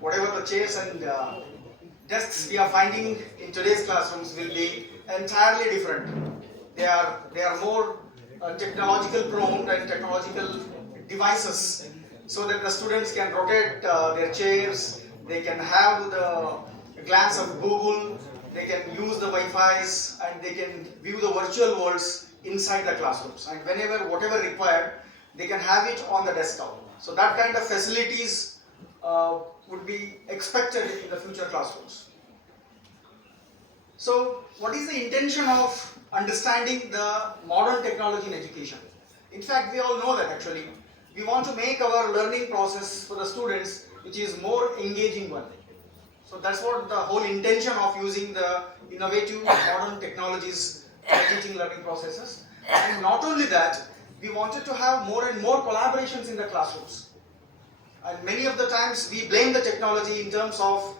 whatever the chairs and desks we are finding in today's classrooms will be entirely different. They are more technological prone and technological devices, so that the students can rotate their chairs, they can have the glance of Google, they can use the Wi-Fi's, and they can view the virtual worlds inside the classrooms. And whatever required, they can have it on the desktop. So that kind of facilities would be expected in the future classrooms. So what is the intention of understanding the modern technology in education? In fact, we all know that actually. We want to make our learning process for the students which is more engaging one. So that's what the whole intention of using the innovative modern technologies for teaching learning processes. And not only that, we wanted to have more and more collaborations in the classrooms. And many of the times we blame the technology in terms of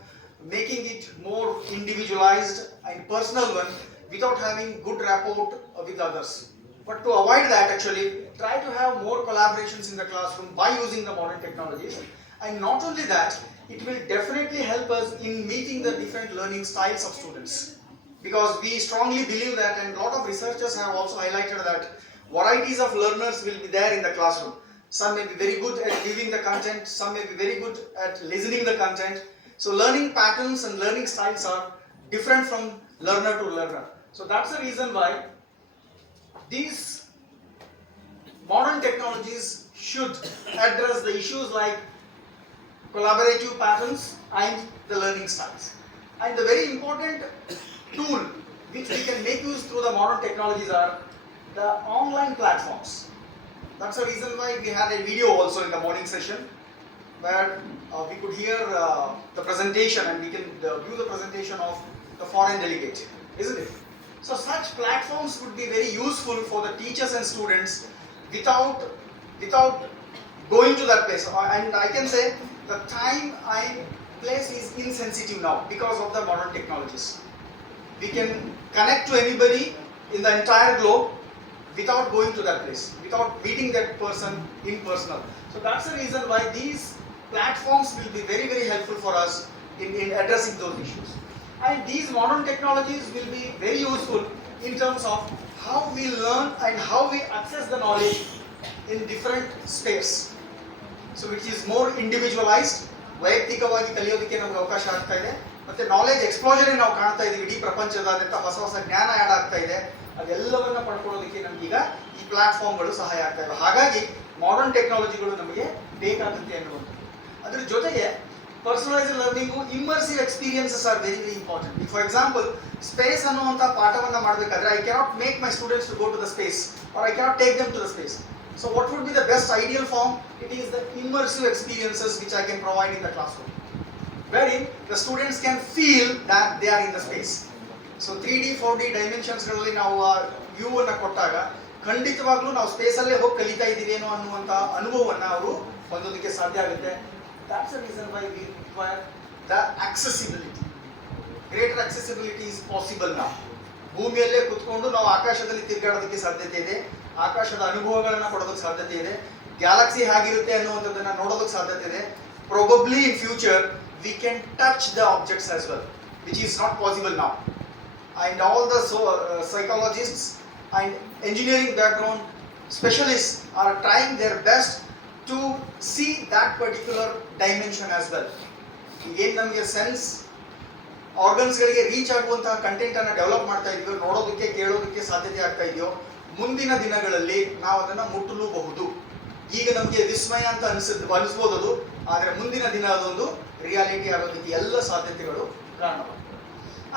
making it more individualized and personal one without having good rapport with others. But to avoid that, actually, try to have more collaborations in the classroom by using the modern technologies. And not only that, it will definitely help us in meeting the different learning styles of students. Because we strongly believe that, and a lot of researchers have also highlighted that varieties of learners will be there in the classroom. Some may be very good at viewing the content, some may be very good at listening the content. So learning patterns and learning styles are different from learner to learner. So that's the reason why these modern technologies should address the issues like collaborative patterns and the learning styles. And the very important tool which we can make use through the modern technologies are the online platforms. That's the reason why we had a video also in the morning session where we could hear the presentation, and we can view the presentation of the foreign delegate, isn't it? So such platforms would be very useful for the teachers and students without going to that place. And I can say the time and place is insensitive now because of the modern technologies. We can connect to anybody in the entire globe without going to that place, without meeting that person in personal. So that's the reason why these platforms will be very, very helpful for us in addressing those issues. And these modern technologies will be very useful in terms of how we learn and how we access the knowledge in different space. So which is more individualized, ವೈಯಕ್ತಿಕವಾಗಿ ಕಲಿಯೋದಕ್ಕೆ ನಮಗೆ ಅವಕಾಶ ಆಗ್ತಾ ಇದೆ. ಮತ್ತೆ knowledge ಎಕ್ಸ್ಪ್ಲೋಜರ್ ನಾವು ಕಾಣ್ತಾ ಇದೀವಿ. ಇಡೀ ಪ್ರಪಂಚದಾದ್ಯಂತ ಹೊಸ ಹೊಸ ಜ್ಞಾನ ಆ್ಯಡ್ ಆಗ್ತಾ ಇದೆ. ಅದೆಲ್ಲವನ್ನ ಪಡ್ಕೊಳ್ಳೋದಕ್ಕೆ ನಮಗೀಗ ಈ ಪ್ಲಾಟ್ಫಾರ್ಮ್ಗಳು ಸಹಾಯ ಆಗ್ತಾ ಇವೆ. ಹಾಗಾಗಿ ಮಾಡರ್ನ್ ಟೆಕ್ನಾಲಜಿಗಳು ನಮಗೆ ಬೇಕಾಗುತ್ತೆ ಅನ್ನುವಂಥದ್ದು. ಅದ್ರ ಜೊತೆಗೆ personalised learning immersive experiences are very very important. For example, space ಅನ್ನುವಂಥ ಪಾಠವನ್ನ ಮಾಡಬೇಕಾದ್ರೆ I cannot make my students to go to the space, or I cannot take them to the space. So what would be the best ideal form? It is the immersive experiences which I can provide in the classroom, wherein the students can feel that they are in the space. So 3D, 4D dimensions ಗಳಲ್ಲಿ ನಾವು view ಅನ್ನು ಕೊಟ್ಟಾಗ ಖಂಡಿತವಾಗ್ಲೂ ನಾವು space ಅಲ್ಲೇ ಹೋಗಿ ಕಲಿತಾ ಇದ್ದೀವೇನೋ ಅನ್ನುವಂಥ ಅನುಭವವನ್ನು ಅವರು ಹೊಂದೋದಕ್ಕೆ ಸಾಧ್ಯ ಆಗುತ್ತೆ. That's the reason why we require the accessibility. Greater accessibility is possible now. ಭೂಮಿಯಲ್ಲೇ ಕುತ್ಕೊಂಡು ನಾವು ಆಕಾಶದಲ್ಲಿ ತಿರುಗಾಡೋದಕ್ಕೆ ಸಾಧ್ಯತೆ ಇದೆ, ಆಕಾಶದ ಅನುಭವಗಳನ್ನು ಪಡೋದಕ್ಕೆ ಸಾಧ್ಯತೆ ಇದೆ, ಗ್ಯಾಲಕ್ಸಿ ಹೇಗಿರುತ್ತೆ ಅನ್ನುವಂಥದ್ದನ್ನು ನೋಡೋದಕ್ಕೆ ಸಾಧ್ಯತೆ ಇದೆ. Probably in future we can touch the objects as well, which is not possible now. And all the psychologists and engineering background specialists are trying their best to see that particular dimension as well. Again, ನಮಗೆ sense ಆರ್ಗನ್ಸ್ಗಳಿಗೆ reach ಆಗುವಂತಹ content ಅನ್ನು develop ಮಾಡ್ತಾ ಇದೀವಿ, ನೋಡೋದಕ್ಕೆ ಕೇಳೋದಕ್ಕೆ ಸಾಧ್ಯತೆ ಆಗ್ತಾ ಇದೆಯೋ, ಮುಂದಿನ ದಿನಗಳಲ್ಲಿ ನಾವು ಅದನ್ನು ಮುಟ್ಟಲೂಬಹುದು. ಈಗ ನಮಗೆ ವಿಸ್ಮಯ ಅಂತ ಅನಿಸ್ಬೋದು ಅದು, ಆದರೆ ಮುಂದಿನ ದಿನ ಅದೊಂದು ರಿಯಾಲಿಟಿ ಆಗೋದಕ್ಕೆ ಎಲ್ಲ ಸಾಧ್ಯತೆಗಳು ಕಾರಣವಾಗ್ತವೆ.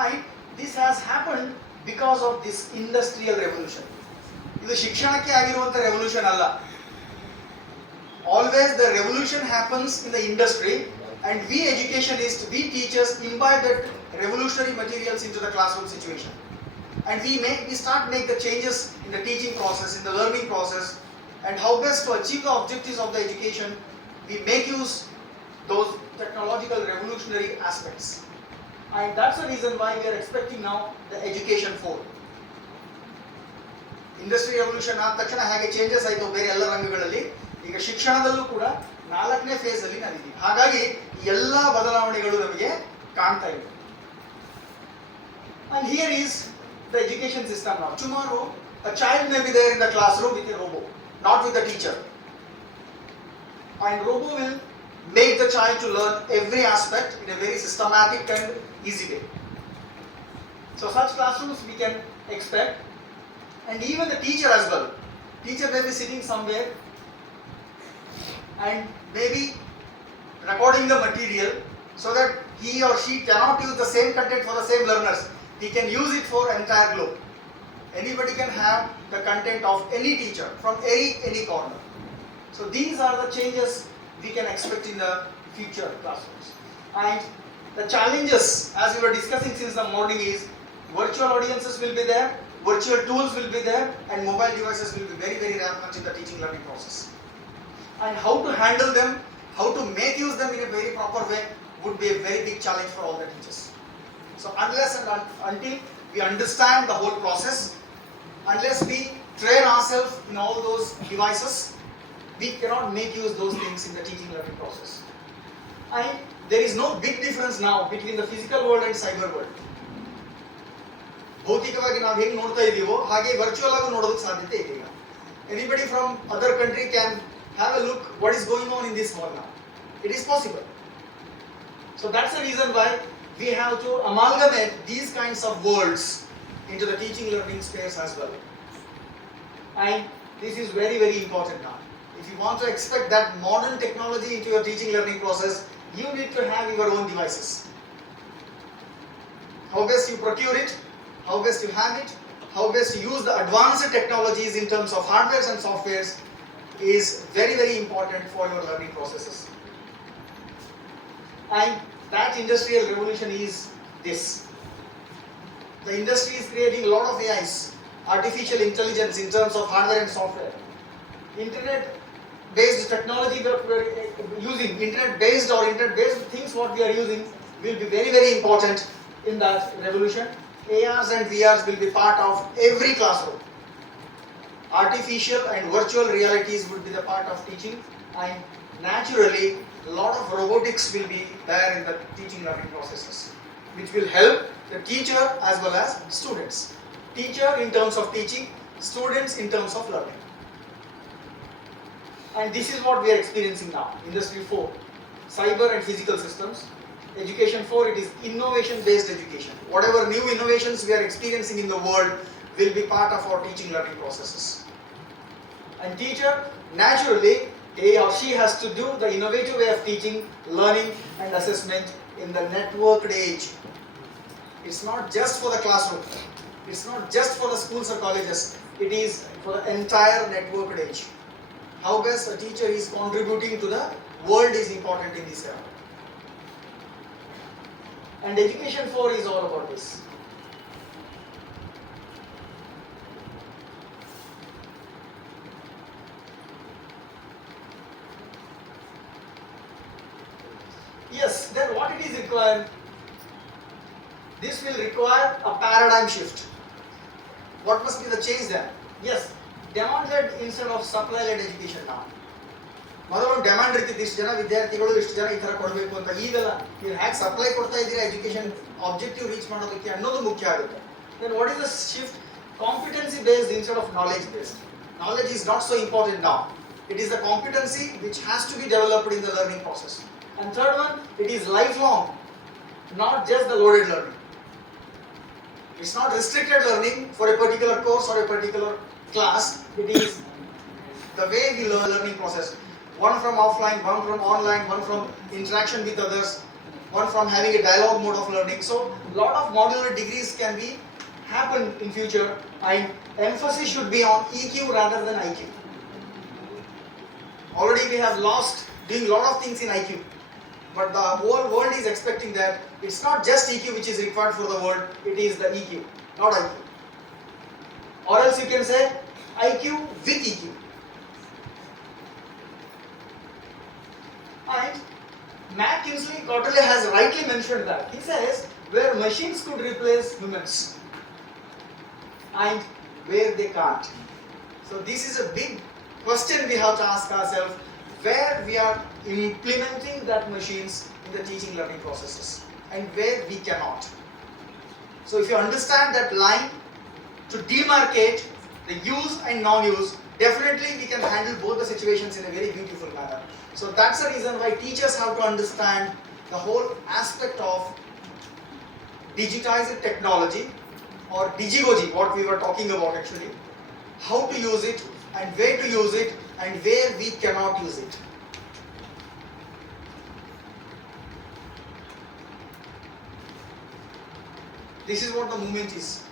And this has happened because of this industrial revolution. ಇದು ಶಿಕ್ಷಣಕ್ಕೆ ಆಗಿರುವಂಥ ರೆವಲ್ಯೂಷನ್ ಅಲ್ಲ. Always the revolution happens in the industry, and we educationists, we teachers imbibe that revolutionary materials into the classroom situation, and we start make the changes in the teaching process, in the learning process, and how best to achieve the objectives of the education. We make use those technological revolutionary aspects, and that's the reason why we are expecting now the Education 4. Industry revolution ಆದ ತಕ್ಷಣ ಹೇಗೆ changes ಆಯಿತು ಬೇರೆ ಎಲ್ಲ ರಂಗಗಳಲ್ಲಿ, ಈಗ ಶಿಕ್ಷಣದಲ್ಲೂ ಕೂಡ 4ನೇ ಫೇಸ್ ಅಲ್ಲಿ ನಾವಿದ್ದೀವಿ. ಹಾಗಾಗಿ ಎಲ್ಲ ಬದಲಾವಣೆಗಳು ನಮಗೆ ಕಾಣ್ತಾ ಇವೆ. And here is the education system now. Tomorrow, a child may be there in the classroom with a robot, not with the teacher. And robot will make the child to learn every aspect in a very systematic and easy way. So such classrooms we can expect, and even the teacher as well. Teacher may be sitting somewhere and maybe recording the material so that he or she cannot use the same content for the same learners. He can use it for entire globe. Anybody can have the content of any teacher from any corner. So these are the changes we can expect in the future classrooms. And the challenges, as we were discussing since the morning, is virtual audiences will be there, virtual tools will be there, and mobile devices will be very rampant in the teaching learning process. And how to handle them, how to make use them in a very proper way would be a very big challenge for all the teachers. So unless and until we understand the whole process, unless we train ourselves in all those devices, we cannot make use those things in the teaching learning process. And there is no big difference now between the physical world and cyber world. ಭೌತಿಕವಾಗಿ ನಾವು ಹೇಗೆ ನೋಡ್ತಾ ಇದೀವೋ ಹಾಗೆ virtual ಆಗಿ ನೋಡೋದಕ್ಕೆ ಸಾಧ್ಯತೆ ಇದೆ ಈಗ. Anybody from other country can have a look what is going on in this world now. It is possible. So that's the reason why we have to amalgamate these kinds of worlds into the teaching learning space as well. And this is very important now. If you want to expect that modern technology into your teaching learning process, you need to have your own devices. How best you procure it, how best you have it, how best you use the advanced technologies in terms of hardwares and softwares is very important for your learning processes. And that industrial revolution is this. The industry is creating a lot of AIs, artificial intelligence in terms of hardware and software. Internet-based technology that we are using, internet-based or internet-based things what we are using will be very important in that revolution. ARs and VRs will be part of every classroom. Artificial and virtual realities will be the part of teaching, and naturally a lot of robotics will be there in the teaching learning processes, which will help the teacher as well as students. Teacher in terms of teaching, students in terms of learning. And this is what we are experiencing now. Industry 4, cyber and physical systems. Education 4, it is innovation based education. Whatever new innovations we are experiencing in the world will be part of our teaching learning processes. And teacher, naturally, he or she has to do the innovative way of teaching, learning and assessment in the networked age. It's not just for the classroom. It's not just for the schools or colleges. It is for the entire networked age. How best a teacher is contributing to the world is important in this era. And Education 4 is all about this. Yes, then what it is required? This will require a paradigm shift. What must be the change then? Yes, demand-led instead of supply-led education now. ಮೊದಲು demand ಇರ್ತಿತ್ತು, ಇಷ್ಟು ಜನ ವಿದ್ಯಾರ್ಥಿಗಳು ಇಷ್ಟು ಜನ ಈ ಥರ ಕೊಡಬೇಕು ಅಂತ. ಈಗಲ್ಲ, ನೀವು ಹ್ಯಾಗೆ ಸಪ್ಲೈ ಕೊಡ್ತಾ ಇದ್ದೀರಾ ಎಜುಕೇಷನ್ ಆಬ್ಜೆಕ್ಟಿವ್ ರೀಚ್ ಮಾಡೋದಕ್ಕೆ ಅನ್ನೋದು ಮುಖ್ಯ ಆಗುತ್ತೆ. Then what is the shift? Competency based instead of knowledge based. Knowledge is not so important now. It is the competency which has to be developed in the learning process. And third one, it is lifelong, not just the loaded learning. It's not restricted learning for a particular course or a particular class. It is the way we learn learning process. One from offline, one from online, one from interaction with others, one from having a dialogue mode of learning. So lot of modular degrees can be happen in future, and emphasis should be on EQ rather than IQ. Already we have lost doing lot of things in IQ, but the whole world is expecting that it's not just EQ which is required for the world, it is the EQ, not IQ. Or else you can say IQ with EQ. And McKinsey has rightly mentioned that. He says where machines could replace humans and where they can't. So this is a big question we have to ask ourselves, where we are implementing that machines in the teaching learning processes and where we cannot. So if you understand that line to demarcate the use and non-use, definitely we can handle both the situations in a very beautiful manner. So that's the reason why teachers have to understand the whole aspect of digitized technology or digigogy, what we were talking about actually, how to use it and where to use it and where we cannot use it. This is what the movement is.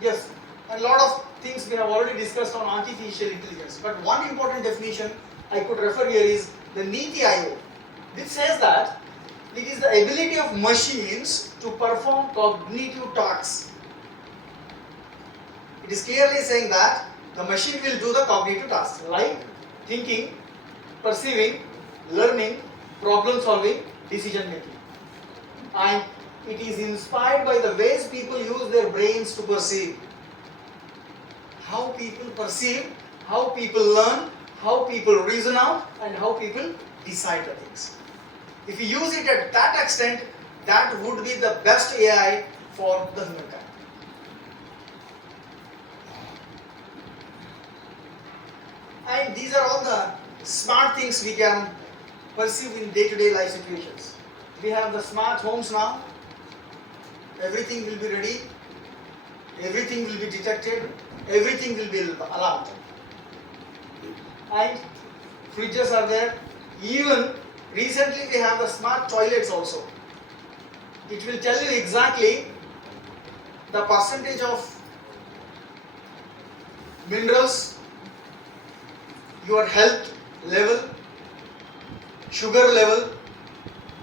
Yes, a lot of things we have already discussed on artificial intelligence, but one important definition I could refer here is the Niti Aayog, which says that it is the ability of machines to perform cognitive tasks. It is clearly saying that the machine will do the cognitive tasks like thinking, perceiving, learning, problem solving, decision making. And it is inspired by the ways people use their brains to perceive. How people perceive, how people learn, how people reason out, and how people decide the things. If you use it at that extent, that would be the best AI for the humankind. And these are all the smart things we can perceive in day-to-day life situations. We have the smart homes now. Everything will be ready. Everything will be detected. Everything will be alarmed. And fridges are there. Even recently we have the smart toilets also. It will tell you exactly the percentage of minerals, your health level, sugar level,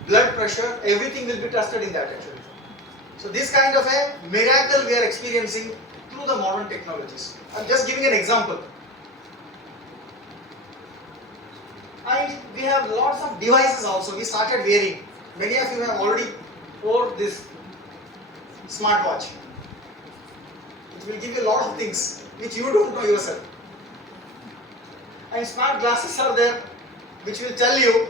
blood pressure, everything will be tested in that actually. So this kind of a miracle we are experiencing through the modern technologies. I'm just giving an example. And we have lots of devices also we started wearing. Many of you have already wore this smartwatch. It will give you a lot of things which you don't know yourself. And smart glasses are there which will tell you,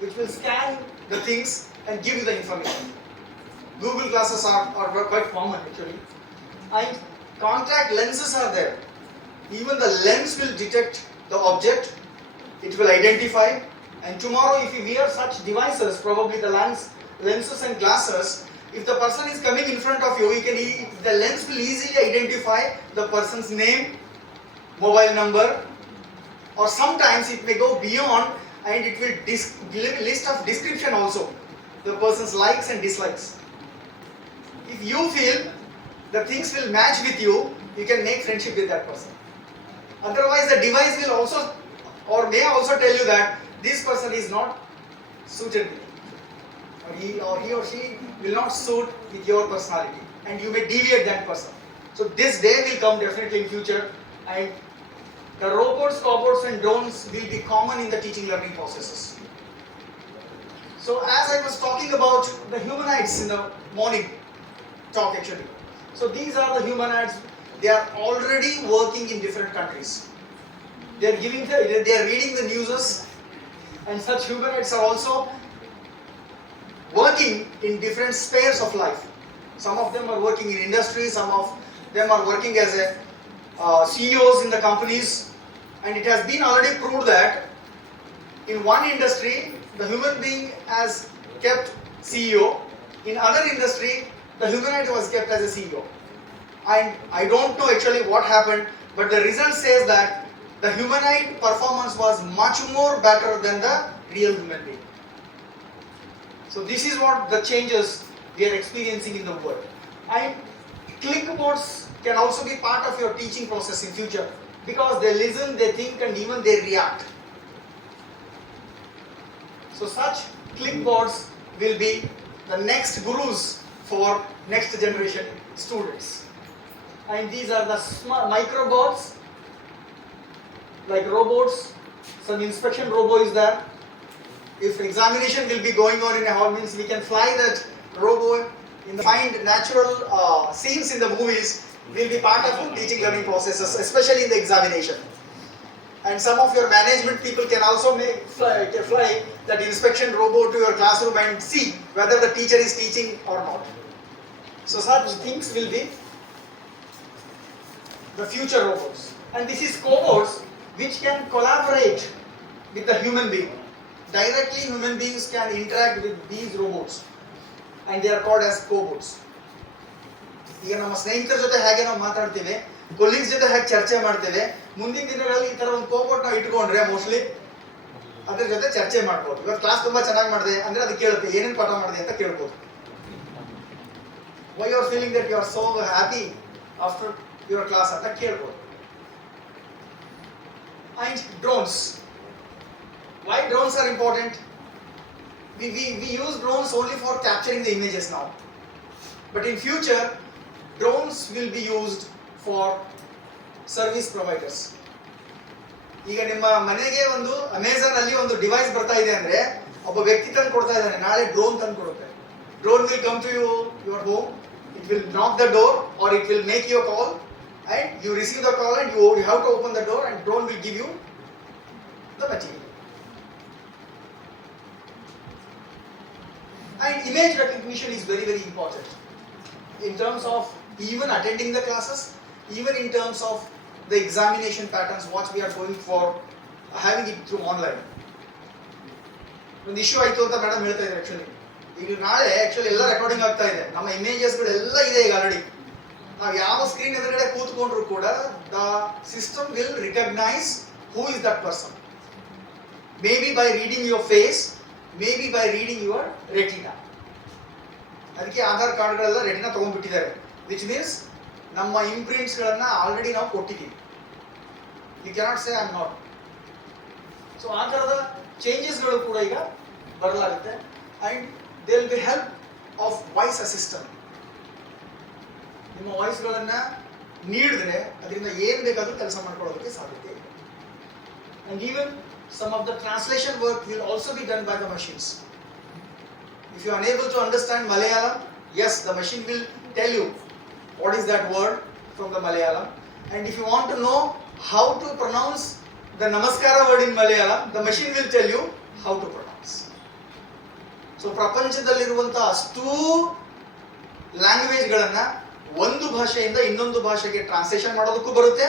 which will scan the things and give you the information. Google glasses are quite common actually. And contact lenses are there. Even the lens will detect the object, it will identify, and tomorrow if you wear such devices, probably the lenses and glasses, if the person is coming in front of you, the lens will easily identify the person's name, mobile number, or sometimes it may go beyond and it will give a list of description also, the person's likes and dislikes. If you feel the things will match with you, you can make friendship with that person. Otherwise the device will also or may also tell you that this person is not suited with you, or he or she will not suit with your personality, and you may deviate that person. So this day will come definitely in future, and the robots, cobots and drones will be common in the teaching learning processes. So as I was talking about the humanoids in the morning talk actually. So these are the humanoids. They are already working in different countries. They are reading the newses, and such humanoids are also working in different spheres of life. Some of them are working in industry, some of them are working as CEOs in the companies, and it has been already proved that in one industry the human being has kept CEO, in other industry the humanoid was kept as a CEO. And I don't know actually what happened, but the result says that the humanoid performance was much more better than the real human being. So this is what the changes we are experiencing in the world. And clickboards can also be part of your teaching process in future, because they listen, they think, and even they react. So such clipboards will be the next gurus for next generation students. And these are the microbots, like robots. Some inspection robot is there. If examination will be going on in a hall, means we can fly that robot. Find natural scenes in the movies will be part of teaching learning processes, especially in the examination. And some of your management people can also fly that inspection robot to your classroom and see whether the teacher is teaching or not. So such things will be the future robots. And this is cobots which can collaborate with the human being. Directly human beings can interact with these robots and they are called as cobots. ಈಗ ನಮ್ಮ ಸ್ನೇಹಿತರ ಜೊತೆ ಹೇಗೆ ನಾವು ಮಾತಾಡ್ತೀವಿ, colleagues ಜೊತೆ ಹೇಗೆ ಚರ್ಚೆ ಮಾಡ್ತೇವೆ, ಮುಂದಿನ ದಿನಗಳಲ್ಲಿ ಈ ತರ ಒಂದು ಕೋಬೋಟ್ ನಾವು ಇಟ್ಕೊಂಡ್ರೆ ಮೋಸ್ಟ್ಲಿ ಅದ್ರ ಜೊತೆ ಚರ್ಚೆ ಮಾಡ್ಬೋದು. ಇವತ್ತು ಕ್ಲಾಸ್ ತುಂಬಾ ಚೆನ್ನಾಗಿ ಮಾಡಿದೆ ಅಂದ್ರೆ ಅದು ಕೇಳುತ್ತೆ ಏನೇನು ಪಾಠ ಮಾಡಿದೆ ಅಂತ ಕೇಳ್ಬೋದು. Why you are feeling that you are so happy after your class ಅಂತ ಕೇಳ್ಬೋದು. And drones. Why drones are important? We use drones only for capturing the images now. But in future, drones will be used for service providers. ಈಗ ನಿಮ್ಮ ಮನೆಗೆ ಒಂದು Amazon ಅಲ್ಲಿ ಒಂದು device ಬರ್ತಾ ಇದೆ ಅಂದ್ರೆ ಒಬ್ಬ ವ್ಯಕ್ತಿ ತಂದು ಕೊಡ್ತಾ ಇದ್ದಾನೆ, ನಾಳೆ ಡ್ರೋನ್ ತಂದು ಕೊಡುತ್ತೆ. Drone will come to your home, it will knock the door or it will make you a call and you receive the call and you have to open the door and drone will give you the material. And image recognition is very very important in terms of even attending the classes, even in terms of the examination patterns what we are going for, having it through online. ಒಂದು issue ಆಯ್ತು ಅಂತ madam ಹೇಳ್ತಾ ಇದ್ದಾರೆ. Actually ಈಗ ನಾಳೆ actually ಎಲ್ಲ recording ಆಗ್ತಾ ಇದೆ, ನಮ್ಮ ಇಮೇಜಸ್ಗಳೆಲ್ಲ ಇದೆ ಈಗ ಆಲ್ರೆಡಿ. ನಾವು ಯಾವ ಸ್ಕ್ರೀನ್ ಎದುರುಗಡೆ ಕೂತ್ಕೊಂಡ್ರು ಕೂಡ the system will recognise who is that person, maybe by reading your face, maybe by reading your retina. ಅದಕ್ಕೆ ಆಧಾರ್ ಕಾರ್ಡ್ಗಳೆಲ್ಲ ರೆಟಿನಾ ತಗೊಂಡ್ಬಿಟ್ಟಿದ್ದಾರೆ, ವಿಚ್ ಮೀನ್ಸ್ ನಮ್ಮ ಇಂಪ್ರಿಂಟ್ಸ್ ಗಳನ್ನ ಆಲ್ರೆಡಿ ನಾವು ಕೊಟ್ಟಿದ್ದೀವಿ. You cannot say I am not. So ಆ ಥರದ ಚೇಂಜಸ್ಗಳು ಕೂಡ ಈಗ ಬರಲಾಗುತ್ತೆ. And they will be help of voice assistant. ನಿಮ್ಮ ವಾಯ್ಸ್ಗಳನ್ನ ನೀಡಿದ್ರೆ ಅದರಿಂದ ಏನು ಬೇಕಾದರೂ ಕೆಲಸ ಮಾಡ್ಕೊಳ್ಳೋದಕ್ಕೆ ಸಾಧ್ಯತೆ ಇದೆ. And even some of the translation work will also be done by the machines. If you are unable to understand Malayalam, yes, the machine will tell you what is that word from the Malayalam. And if you want to know how to pronounce the Namaskara word in Malayalam, the machine will tell you how to pronounce. So ಪ್ರಪಂಚದಲ್ಲಿರುವಂತ ಅಷ್ಟೂ ಲ್ಯಾಂಗ್ವೇಜ್ಗಳನ್ನ ಒಂದು ಭಾಷೆಯಿಂದ ಇನ್ನೊಂದು ಭಾಷೆಗೆ translation ಮಾಡೋದಕ್ಕೂ ಬರುತ್ತೆ,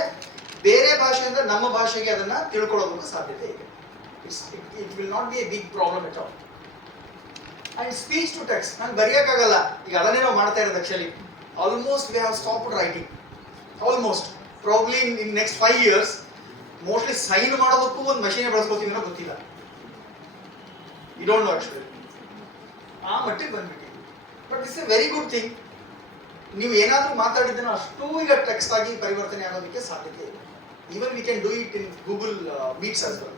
ಬೇರೆ ಭಾಷೆಯಿಂದ ನಮ್ಮ ಭಾಷೆಗೆ ಅದನ್ನ ತಿಳ್ಕೊಳ್ಳೋದಕ್ಕೂ ಸಾಧ್ಯತೆ ಇದೆ. It will not be a big problem at all. And speech to text, ನಾನು ಬರೆಯೋಕ್ಕಾಗಲ್ಲ, ಈಗ ಅದನ್ನೇ ನಾವು ಮಾಡ್ತಾ ಇರೋದು. Actually almost we have stopped writing. Almost probably in next 5 years mostly sign ಮಾಡೋದಕ್ಕೂ ಒಂದು ಮಷೀನ್ ಬಳಸ್ಕೋತೀವಿ ಅನ್ನೋ ಗೊತ್ತಿಲ್ಲ. You don't know actually. ಆ ಮಟ್ಟಿಗೆ ಬಂದ್ಬಿಟ್ಟಿದೆ. But it's a very good thing. ನೀವು ಏನಾದರೂ ಮಾತಾಡಿದ್ದನ್ನು ಅಷ್ಟೂ ಈಗ ಟೆಕ್ಸ್ಟ್ ಆಗಿ ಪರಿವರ್ತನೆ ಆಗೋದಕ್ಕೆ ಸಾಧ್ಯತೆ ಇದೆ. Even we can do it in Google meets as well.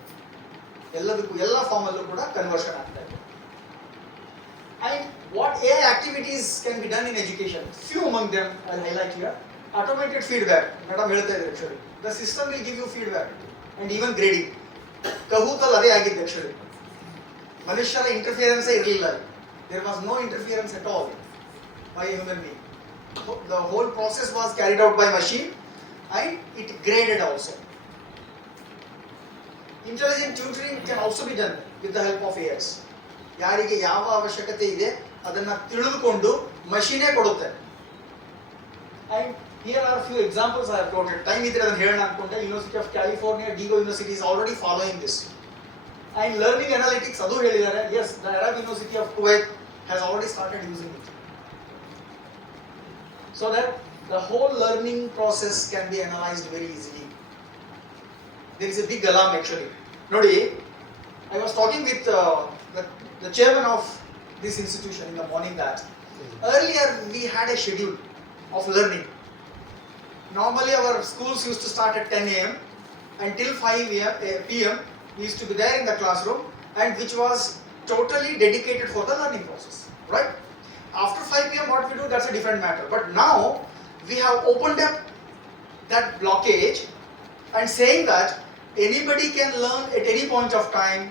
ಎಲ್ಲದಕ್ಕೂ ಎಲ್ಲ ಫಾರ್ಮಲ್ಲೂ ಕೂಡ ಕನ್ವರ್ಷನ್ ಆಗ್ತಾ ಇದೆ. And what AI activities can be done in education? Few among them I'll highlight here. Automated feedback. Madam ಹೇಳ್ತಾ ಇದ್ದಾರೆ actually. The system will give you feedback and even grading. Kahoot ಅಲ್ಲಿ ಅದೇ ಆಗಿದ್ದು actually. ಮನುಷ್ಯರ interference ಇರಲಿಲ್ಲ. There was no interference at all by a human being. The whole process was carried out by machine and it graded also. Intelligent tutoring can also be done with the help of AIs. ಯಾರಿಗೆ ಯಾವ ಅವಶ್ಯಕತೆ ಇದೆ ಅದನ್ನ ತಿಳಿದುಕೊಂಡು ಮಷೀನೇ ಕೊಡುತ್ತೆ. And here are a few examples I have quoted. Time ಇದ್ರೆ ಅದನ್ನ ಹೇಳೋಣ ಅನ್ಕೊಂಡೆ. University of California, Diego university is already following this. And learning analytics ಅದು ಹೇಳಿದ್ದಾರೆ. Yes, the Arab University of Kuwait has already started using it. So that the whole learning process can be analyzed very easily. There is a big alarm actually. Nodi, I was talking with the chairman of this institution in the morning that earlier we had a schedule of learning. Normally our schools used to start at 10 a.m. until 5 p.m. we used to be there in the classroom, and which was totally dedicated for the learning process, right? After 5 p.m. what we do, that's a different matter. But now we have opened up that blockage and saying that anybody can learn at any point of time,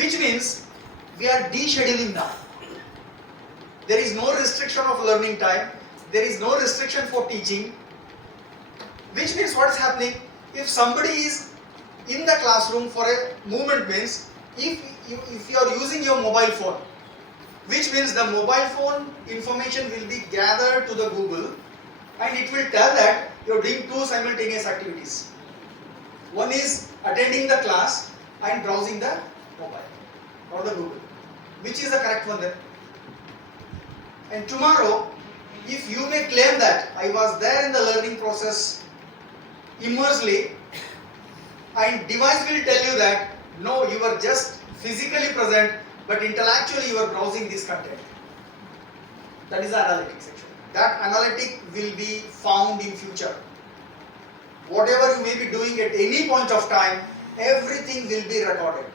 which means we are descheduling now. There is no restriction of learning time, there is no restriction for teaching, Which means what is happening? If somebody is in the classroom for a movement means if you are using your mobile phone, which means the mobile phone information will be gathered to the Google and it will tell that you are doing two simultaneous activities. One is attending the class and browsing the mobile or the Google. Which is the correct one then? And tomorrow, if you may claim that I was there in the learning process immersely, and device will tell you that no, you were just physically present but intellectually you are browsing this content. That is the analytics section. That analytic will be found in future. Whatever you may be doing at any point of time, everything will be recorded.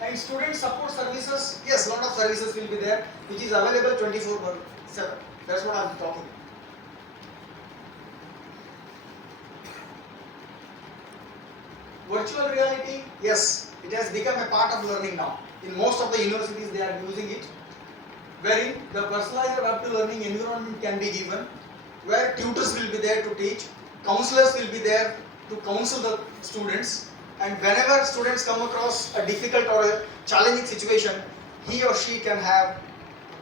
And student support services, yes, lot of services will be there, which is available 24/7. That's what I am talking. Virtual reality, yes, it has become a part of learning now. In most of the universities, they are using it, wherein the personalized adaptive learning environment can be given, where tutors will be there to teach, counselors will be there to counsel the students, and whenever students come across a difficult or a challenging situation, he or she can have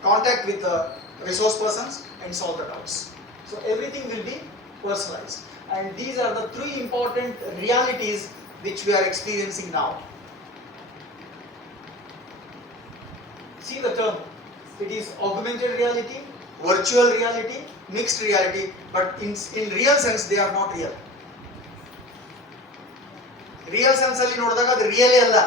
contact with the resource persons and solve the doubts. So everything will be personalized. And these are the three important realities which we are experiencing now. See the term. It is augmented reality, virtual reality, mixed reality, but in real sense they are not real. Real sense ಅಲ್ಲಿ ನೋಡಿದಾಗ ಅದು ರಿಯಲೇ ಅಲ್ಲ.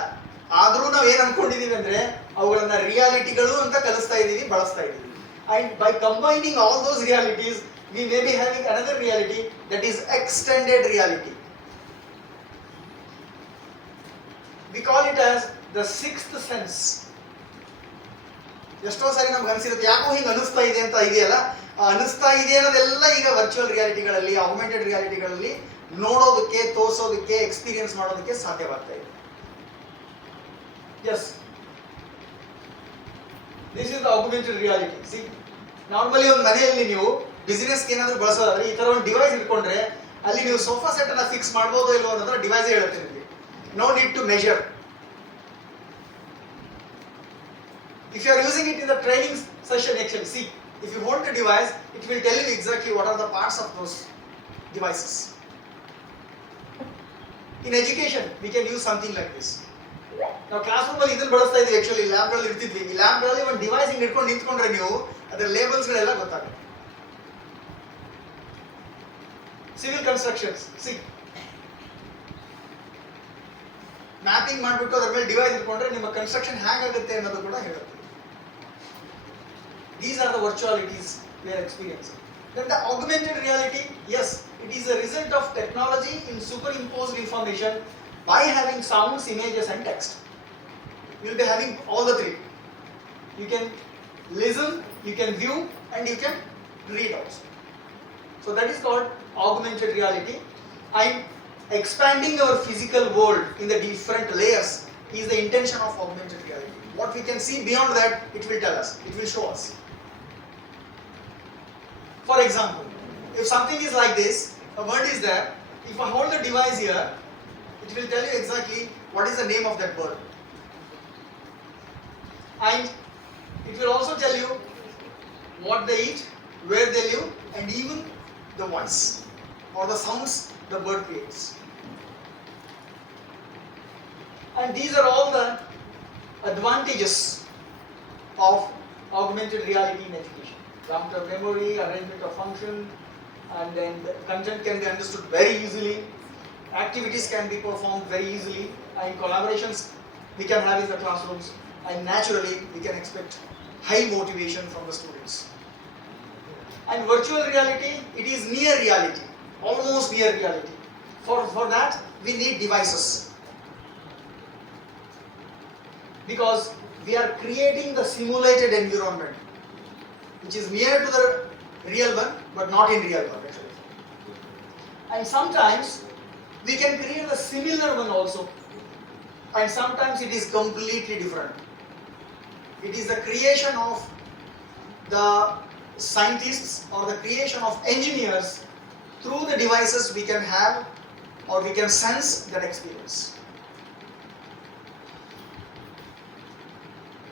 ಆದರೂ ನಾವು ಏನು ಅನ್ಕೊಂಡಿದೀವಿ ಅಂದ್ರೆ ಅವುಗಳನ್ನ ರಿಯಾಲಿಟಿಗಳು ಅಂತ ಕಲಿಸ್ತಾ ಇದೀವಿ, ಬಳಸ್ತಾ ಇದೀವಿ. And by combining all those realities, we may be having another reality, that is extended reality. We call it as the sixth sense. ಎಷ್ಟೋ ಸಾರಿ ನಮ್ಗೆ ಅನಿಸಿರುತ್ತೆ ಯಾಕೋ ಹಿಂಗೆ ಅನಿಸ್ತಾ ಇದೆ ಅಂತ ಇದೆಯಲ್ಲ, ಅನಿಸ್ತಾ ಇದೆ ಅನ್ನೋದೆಲ್ಲ ಈಗ ವರ್ಚುವಲ್ ರಿಯಾಲಿಟಿಗಳಲ್ಲಿ, ಆಗ್ಮೆಂಟೆಡ್ ರಿಯಾಲಿಟಿಗಳಲ್ಲಿ ನೋಡೋದಕ್ಕೆ, ತೋರಿಸೋದಕ್ಕೆ, ಎಕ್ಸ್ಪೀರಿಯನ್ಸ್ ಮಾಡೋದಕ್ಕೆ ಸಾಧ್ಯವಾಗ್ತಾ ಇದೆ. Yes, this is the augmented reality. See, normally ಒಂದು ಮನೆಯಲ್ಲಿ ನೀವು ಬಿಸಿನೆಸ್ಗೆ ಏನಾದರೂ ಬಳಸೋದಾದ್ರೆ ಈ ತರ ಒಂದು ಡಿವೈಸ್ ಇಟ್ಕೊಂಡ್ರೆ ಅಲ್ಲಿ ನೀವು ಸೋಫಾ ಸೆಟ್ ಅನ್ನ ಫಿಕ್ಸ್ ಮಾಡ್ಬೋದೋ ಇಲ್ವೋ ಅನ್ನೋದ್ರ ಡಿವೈಸ್ ಹೇಳುತ್ತೆ ನಿಮಗೆ. No need to measure. If you are using it in the training session, actually, see, if you hold the device, it will tell you exactly what are the parts of those devices. In education, we can use something like this. Now, classroom ಅಲ್ಲಿ ಇದನ್ನ ಬಳಸ್ತಾ ಇದೀವಿ, actually lab ಗಳಲ್ಲಿ ಇರ್ತಿದ್ವಿ. ಈ lab ಗಳಲ್ಲಿ ಒಂದು device ಹಿಂಗೆ ಇಟ್ಕೊಂಡು ನಿಂತ್ಕೊಂಡ್ರೆ ನೀವು ಅದರ labels ಗಳೆಲ್ಲ ಗೊತ್ತಾಗುತ್ತೆ. Civil constructions, see, ಮ್ಯಾಪಿಂಗ್ ಮಾಡಿಬಿಟ್ಟು ಅದರ ಮೇಲೆ ಡಿವೈಸ್ ಇಟ್ಕೊಂಡ್ರೆ ನಿಮ್ಮ ಕನ್ಸ್ಟ್ರಕ್ಷನ್ ಹೇಗಾಗುತ್ತೆ ಅನ್ನೋದು ಕೂಡ ಹೇಳುತ್ತೆ. These are the virtualities we are experiencing. Then the augmented reality, yes, it is a result of technology in superimposed information by having sounds, images and text. You will be having all the three. You can listen, you can view and you can read also. So that is called augmented reality. And expanding our physical world in the different layers is the intention of augmented reality. What we can see beyond that, it will tell us, it will show us. For example, if something is like this, a word is there, if I hold the device here, it will tell you exactly what is the name of that bird. And it will also tell you what they eat, where they live, and even the voice or the sounds the bird creates. And these are all the advantages of augmented reality in education. Long-term memory, arrangement of function, and then the content can be understood very easily, activities can be performed very easily, and collaborations we can have in the classrooms, and naturally we can expect high motivation from the students. And virtual reality, it is near reality, almost near reality. For that we need devices, because we are creating the simulated environment which is near to the real one but not in real one actually. And sometimes we can create a similar one also, and sometimes it is completely different. It is the creation of the scientists or the creation of engineers. Through the devices we can have or we can sense that experience.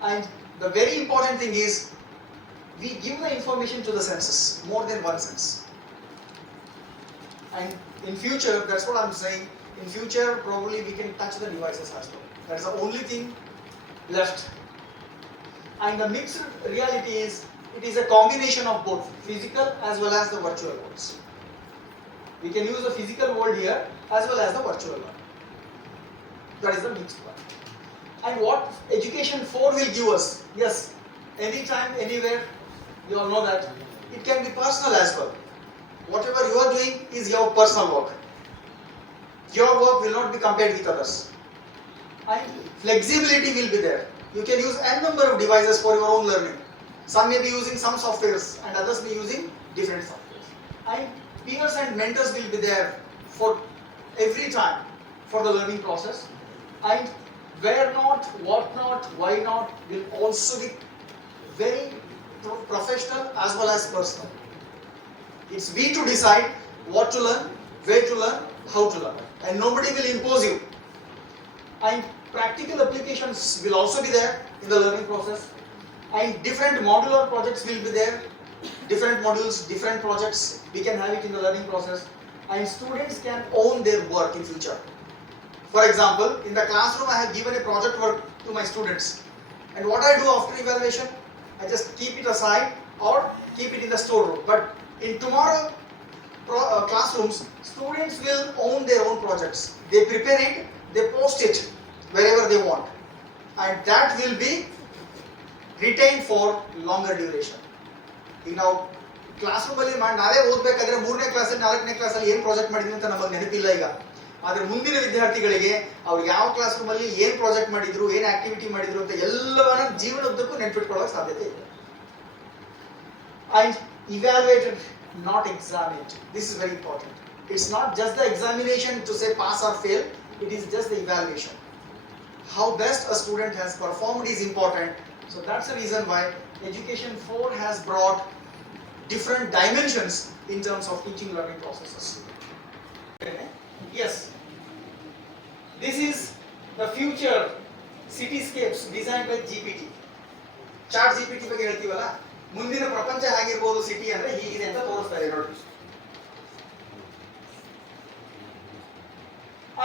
And the very important thing is we give the information to the senses, more than one sense. And in future, that's what I'm saying, in future probably we can touch the devices as well. That's the only thing left. And the mixed reality is, it is a combination of both physical as well as the virtual worlds. We can use the physical world here as well as the virtual one. That is the mixed one. And what Education 4 will give us, yes, anytime, anywhere, you all know that, it can be personal as well. Whatever you are doing is your personal work. Your work will not be compared with others. And flexibility will be there. You can use n number of devices for your own learning. Some may be using some softwares and others may be using different softwares. And peers and mentors will be there for every time for the learning process. And where not, what not, why not will also be very professional as well as personal. It's we to decide what to learn, where to learn, how to learn. And nobody will impose you. And practical applications will also be there in the learning process. And different modular projects will be there. Different modules, different projects, we can have it in the learning process. And students can own their work in future. For example, in the classroom I have given a project work to my students. And what I do after evaluation, I just keep it aside or keep it in the storeroom. But in tomorrow classrooms, students will own their own projects. They prepare it, they post it wherever they want. And that will be retained for longer duration. ಈಗ ನಾವು class ರೂಮಲ್ಲಿ ನಾವೇ ಓದಬೇಕಾದ್ರೆ 3ನೇ ಕ್ಲಾಸಲ್ಲಿ 4ನೇ ಕ್ಲಾಸಲ್ಲಿ ಏನು ಪ್ರಾಜೆಕ್ಟ್ ಮಾಡಿದ್ವಿ ಅಂತ ನಮಗೆ ನೆನಪಿಲ್ಲ ಈಗ. ಆದರೆ ಮುಂದಿನ ವಿದ್ಯಾರ್ಥಿಗಳಿಗೆ ಅವ್ರು ಯಾವ ಕ್ಲಾಸ್ ರೂಮಲ್ಲಿ ಏನು ಪ್ರಾಜೆಕ್ಟ್ ಮಾಡಿದ್ರು, ಏನು ಆಕ್ಟಿವಿಟಿ ಮಾಡಿದ್ರು ಅಂತ ಎಲ್ಲವನ್ನ ಜೀವನದುದ್ದಕ್ಕೂ ನೆನಪಿಟ್ಕೊಳ್ಳೋಕೆ ಸಾಧ್ಯತೆ ಇದೆ. And evaluated, not examined. This is very important. It's not just the examination to say pass or fail, it is just the evaluation. How best a student has performed is important. So that's the reason why Education 4 has brought different dimensions in terms of teaching learning processes. Yes, this is the future cityscapes designed by GPT. Chat GPT ಬಗ್ಗೆ ಹೇಳ್ತೀವಲ್ಲ, ಮುಂದಿನ ಪ್ರಪಂಚ ಹೇಗಿರಬಹುದು city ಅಂದ್ರೆ ಹೀಗಿದೆ ಅಂತ ತೋರಿಸ್ತಾರೆ ನೋಡಿ.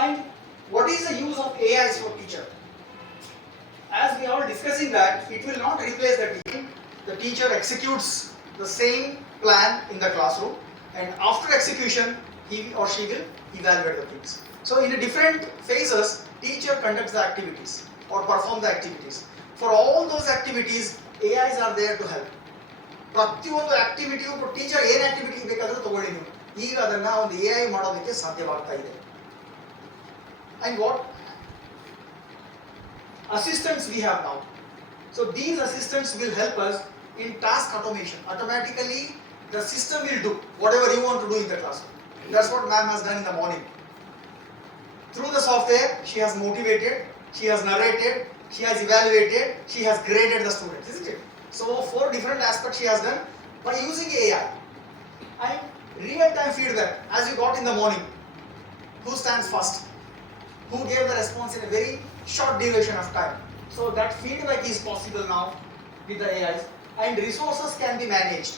And what is the use of AIs for teacher? As we are discussing that, it will not replace the teaching. The teacher executes the same plan in the classroom, and after execution, he or she will evaluate the things. So in the different phases, teacher conducts the activities or perform the activities. For all those activities, AIs are there to help. ಪ್ರತಿಯೊಂದು ಆಕ್ಟಿವಿಟಿಯು teacher ಏನು activity ಬೇಕಾದರೂ ತಗೊಳ್ಳಿ ನೀವು, ಈಗ ಅದನ್ನ ಒಂದು AI ಮಾಡೋದಕ್ಕೆ ಸಾಧ್ಯವಾಗ್ತಾ ಇದೆ. And what assistants we have now. So these assistants will help us in task automation. Automatically the system will do whatever you want to do in the classroom. That's what ma'am has done in the morning. Through the software, she has motivated, she has narrated, she has evaluated, she has graded the students, isn't it? So 4 different aspects she has done by using AI. And real-time feedback, as you got in the morning. Who stands first? Who gave the response in a very short duration of time? So that feedback is possible now with the AIs, and resources can be managed.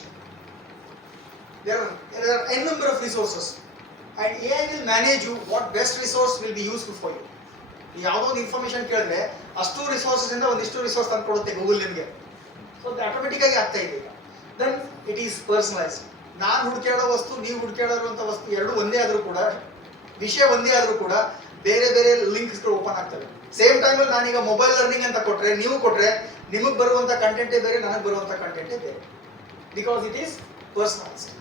There are n number of resources, and AI will manage you what best resource will be useful for you. ಯಾವುದೋ ಒಂದು information ಕೇಳಿದ್ರೆ ಅಷ್ಟು resources ಇಂದ ಒಂದಿಷ್ಟು resource ತಂದು ಕೊಡುತ್ತೆ Google ನಿಮಗೆ. So ಅದು ಆಟೋಮೆಟಿಕ್ ಆಗಿ ಆಗ್ತಾ ಇದೆ ಈಗ. Then it is personalised. ನಾನು ಹುಡುಕಾಡೋ ವಸ್ತು, ನೀವು ಹುಡುಕಾಡಿರುವಂಥ ವಸ್ತು ಎರಡು ಒಂದೇ ಆದರೂ ಕೂಡ, ವಿಷಯ ಒಂದೇ ಆದರೂ ಕೂಡ ಬೇರೆ ಬೇರೆ ಲಿಂಕ್ಸ್ಗಳು ಓಪನ್ ಆಗ್ತವೆ. ಸೇಮ್ ಟೈಮಲ್ಲಿ ನಾನೀಗ ಮೊಬೈಲ್ ಲರ್ನಿಂಗ್ ಅಂತ ಕೊಟ್ಟರೆ, ನೀವು ಕೊಟ್ಟರೆ ನಿಮಗೆ ಬರುವಂಥ ಕಂಟೆಂಟೇ ಬೇರೆ, ನನಗೆ ಬರುವಂಥ ಕಂಟೆಂಟೇ ಬೇರೆ. Because it is personalised.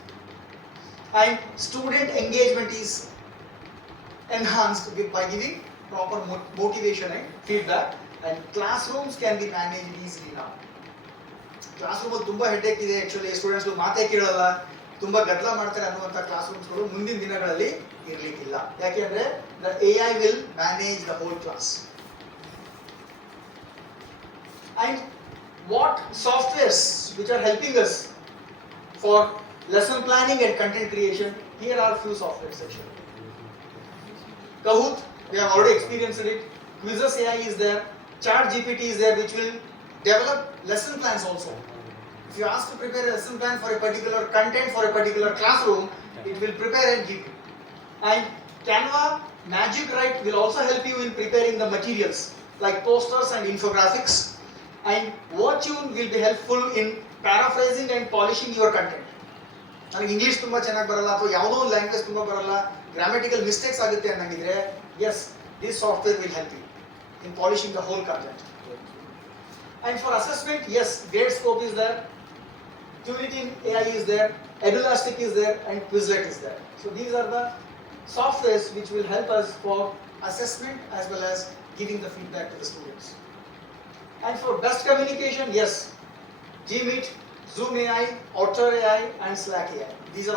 And student engagement is enhanced by giving proper motivation and feedback, and classrooms can be managed easily now. Classroom ಅಲ್ಲಿ ತುಂಬಾ ಹೆಡ್ಡೇಕ್ ಇದೆ ಆಕ್ಚುಲಿ. ಸ್ಟೂಡೆಂಟ್ಸ್ ಮಾತೇ ಕೇಳಲ್ಲ, ತುಂಬಾ ಗದ್ದಲ ಮಾಡ್ತಾರೆ ಅನ್ನುವಂಥ ಕ್ಲಾಸ್ರೂಮ್ಸ್ಗಳು ಮುಂದಿನ ದಿನಗಳಲ್ಲಿ ಇರಲಿಕ್ಕಿಲ್ಲ. ಯಾಕೆಂದ್ರೆ the AI will manage the whole class. And what softwares which are helping us For lesson planning and content creation, here are a few software sections. Kahoot, we have already experienced it. Quizzes AI is there. Chat GPT is there, which will develop lesson plans also. If you ask to prepare a lesson plan for a particular content for a particular classroom, it will prepare and give you. And Canva Magic Write will also help you in preparing the materials like posters and infographics. And WatchTune will be helpful in paraphrasing and polishing your content. ನನಗೆ English ತುಂಬ ಚೆನ್ನಾಗಿ ಬರಲ್ಲ ಅಥವಾ ಯಾವುದೋ ಒಂದು language ತುಂಬ ಬರಲ್ಲ, grammatical mistakes ಆಗುತ್ತೆ ಅನ್ನಂಗಿದ್ರೆ, yes, this software will help you in polishing the whole content. And for assessment, yes, Gradescope is there, Qunity AI is there, Edulastic is there, and Quizlet is there. So these are the softwares which will help us for assessment as well as giving the feedback to the students. And for best communication, yes, Gmeet, Zoom AI, Otter AI, and Slack AI. These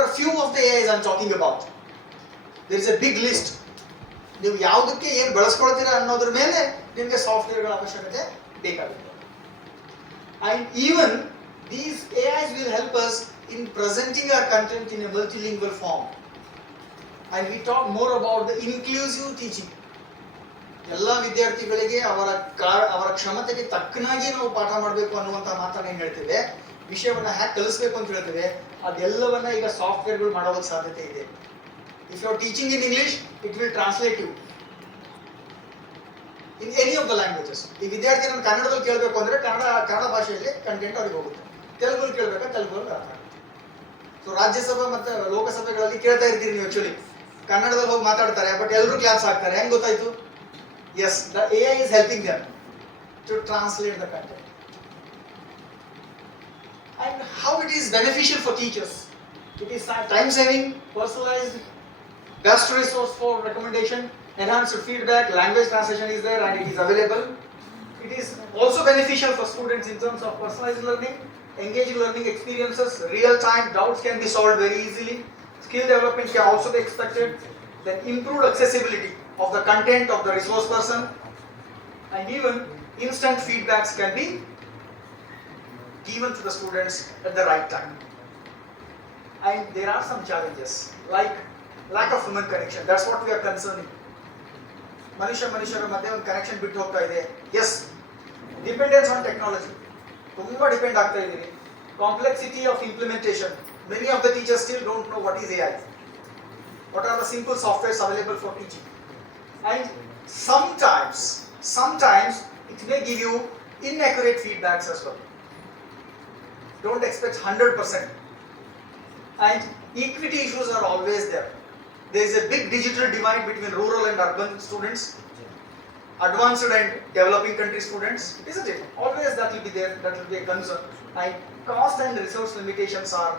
are few of the AIs I'm talking about. There is a big list. ನೀವು ಯಾವುದಕ್ಕೆ ಏನು ಬಳಸ್ಕೊಳ್ತೀರಾ ಅನ್ನೋದ್ರ ಮೇಲೆ ನಿಮಗೆ ಸಾಫ್ಟ್ವೇರ್ಗಳ ಅವಶ್ಯಕತೆ ಬೇಕಾಗುತ್ತೆ. And even these AIs will help us in presenting our content in a multilingual form. And we talk more about the inclusive teaching. ಎಲ್ಲ ವಿದ್ಯಾರ್ಥಿಗಳಿಗೆ ಅವರ ಕ್ಷಮತೆಗೆ ತಕ್ಕನಾಗಿ ನಾವು ಪಾಠ ಮಾಡಬೇಕು ಅನ್ನುವಂಥ ಮಾತನ್ನ ಏನು ಹೇಳ್ತೇವೆ, ವಿಷಯವನ್ನ ಹ್ಯಾಕ್ ಕಲಿಸ್ಬೇಕು ಅಂತ ಹೇಳ್ತೇವೆ, ಅದೆಲ್ಲವನ್ನ ಈಗ ಸಾಫ್ಟ್ವೇರ್ಗಳು ಮಾಡೋದಕ್ಕೆ ಸಾಧ್ಯತೆ ಇದೆ. If you are teaching in English, it will translate you in any of the languages. ಈ ವಿದ್ಯಾರ್ಥಿ ನಾನು ಕನ್ನಡದಲ್ಲಿ ಕೇಳಬೇಕು ಅಂದ್ರೆ ಕನ್ನಡ ಭಾಷೆಯಲ್ಲಿ ಕಂಟೆಂಟ್ ಅವ್ರಿಗೆ ಹೋಗುತ್ತೆ, ತೆಲುಗಲ್ಲಿ ಕೇಳಬೇಕಾ ತೆಲುಗಲ್ಲಿ ಅರ್ಥ ಆಗುತ್ತೆ. ಸೊ ರಾಜ್ಯಸಭೆ ಮತ್ತೆ ಲೋಕಸಭೆಗಳಲ್ಲಿ ಕೇಳ್ತಾ ಇರ್ತೀರಿ ನೀವು, ಆಕ್ಚುಲಿ ಕನ್ನಡದಲ್ಲಿ ಹೋಗಿ ಮಾತಾಡ್ತಾರೆ, ಬಟ್ ಎಲ್ಲರೂ ಕ್ಲಾಸ್ ಹಾಕ್ತಾರೆ. ಹೆಂಗ್ ಗೊತ್ತಾಯ್ತು? Yes, the AI is helping them to translate the content. And how it is beneficial for teachers? It is time saving, personalized, best resource for recommendation, enhanced feedback, language translation is there and it is available. It is also beneficial for students in terms of personalized learning, engaging learning experiences, real time doubts can be solved very easily, skill development can also be expected, then improved accessibility of the content of the resource person, and even instant feedbacks can be given to the students at the right time. And there are some challenges like lack of human connection. That's what we are concerning. ಮನುಷ್ಯರ ಮಧ್ಯೆ ಒಂದು connection ಬಿಟ್ಟು ಹೋಗ್ತಾ ಇದೆ. S, dependence on technology, ತುಂಬಾ depend ಆಗ್ತಾ ಇದ್ದೀವಿ. Complexity of implementation, many of the teachers still don't know what is AI. What are the simple softwares available for teaching? And sometimes it may give you inaccurate feedbacks as well. Don't expect 100%. And equity issues are always there. There is a big digital divide between rural and urban students, advanced and developing country students, isn't it? Always that will be there, that will be a concern. And cost and resource limitations are